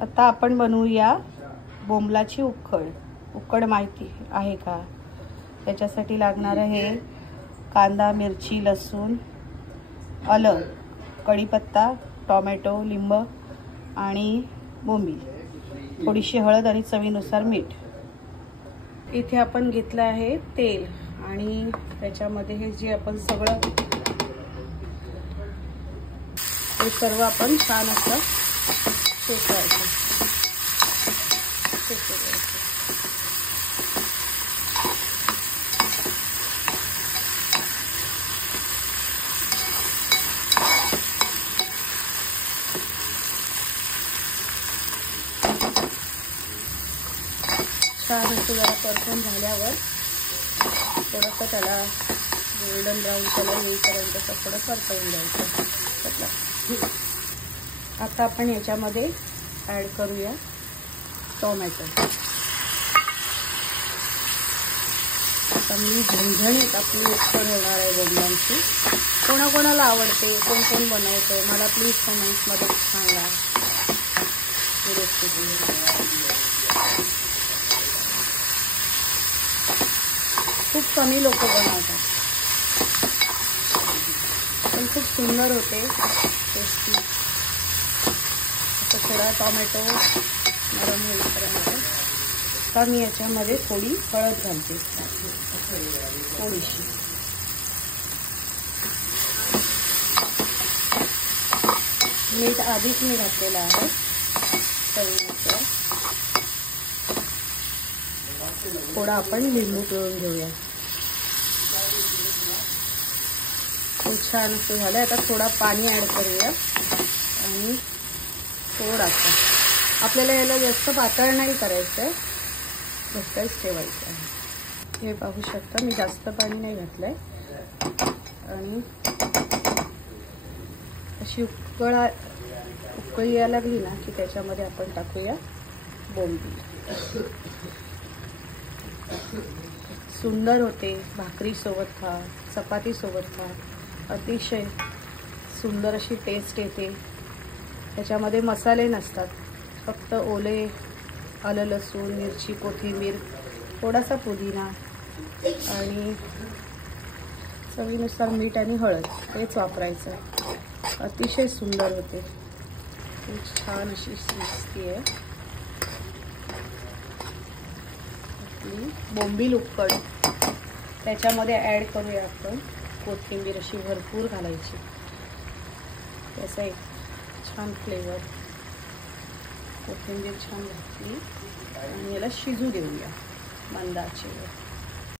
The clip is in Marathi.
आता आपण बनवूया बोंबलाची उकड माहिती आहे का? त्याच्यासाठी लागणार आहे कांदा, मिरची, लसूण, आलं, कढीपत्ता, टोमॅटो, लिंब आणि बोंबील, थोडीशी हळद आणि चवीनुसार मीठ। इथे आपण घेतलं आहे तेल आणि त्याच्यामध्ये हे जे आपण सगळं हे सर्व आपण छान असं शेकायचं। छान असं जरा परतून झाल्यावर थोडंसं त्याला गोल्डन ब्राऊन कलर येईपर्यंत थोडं परतवून द्यायचं। आता आपण याच्यामध्ये ॲड करूया टोमॅटो। चांगली झणझणीत आपली उकड होणार आहे बोंबलांची। कोणाकोणाला आवडते, कोण कोण बनवतो, मला प्लीज कमेंट्समध्ये सांगा ही रेसिपी। खूप कमी लोक बनवतात पण खूप सुंदर होते, टेस्टी। आता थोडा टोमॅटो नरम होईपर्यंत आता मी याच्यामध्ये थोडी हळद घालते, थोडीशी। मीठ आधीच मी घातलेलं आहे चवीनुसार। थोडा आपण लिंबू पिळून घेऊया। खूप छान असं झालं। आता थोडा पाणी ॲड करूया आणि थोडासा, आपल्याला याला जास्त पातळ नाही करायचं आहे, घट्टच ठेवायचं आहे। हे पाहू शकता मी जास्त पाणी नाही घातलंय आणि अशी उकळी यायला लागली ना की त्याच्यामध्ये आपण टाकूया बोंबील। सुंदर होते, भाकरी सोबत खा, चपाती सोबत खा, अतिशय सुंदर अशी टेस्ट येते। त्याच्यामध्ये मसाले नसतात, फक्त ओले आलं, लसूण, मिरची, कोथिंबीर, थोडासा पुदिना आणि चवीनुसार मीठ आणि हळद हेच वापरायचं आहे। अतिशय सुंदर होते, खूप छान अशी शिजती आहे बोंबील उकड। त्याच्यामध्ये ॲड करूया आपण कोथिंबीर, अशी भरपूर घालायची, त्याचा एक छान फ्लेवर। कोथिंबीर छान घातली आणि याला शिजू देऊया मंद आचेवर।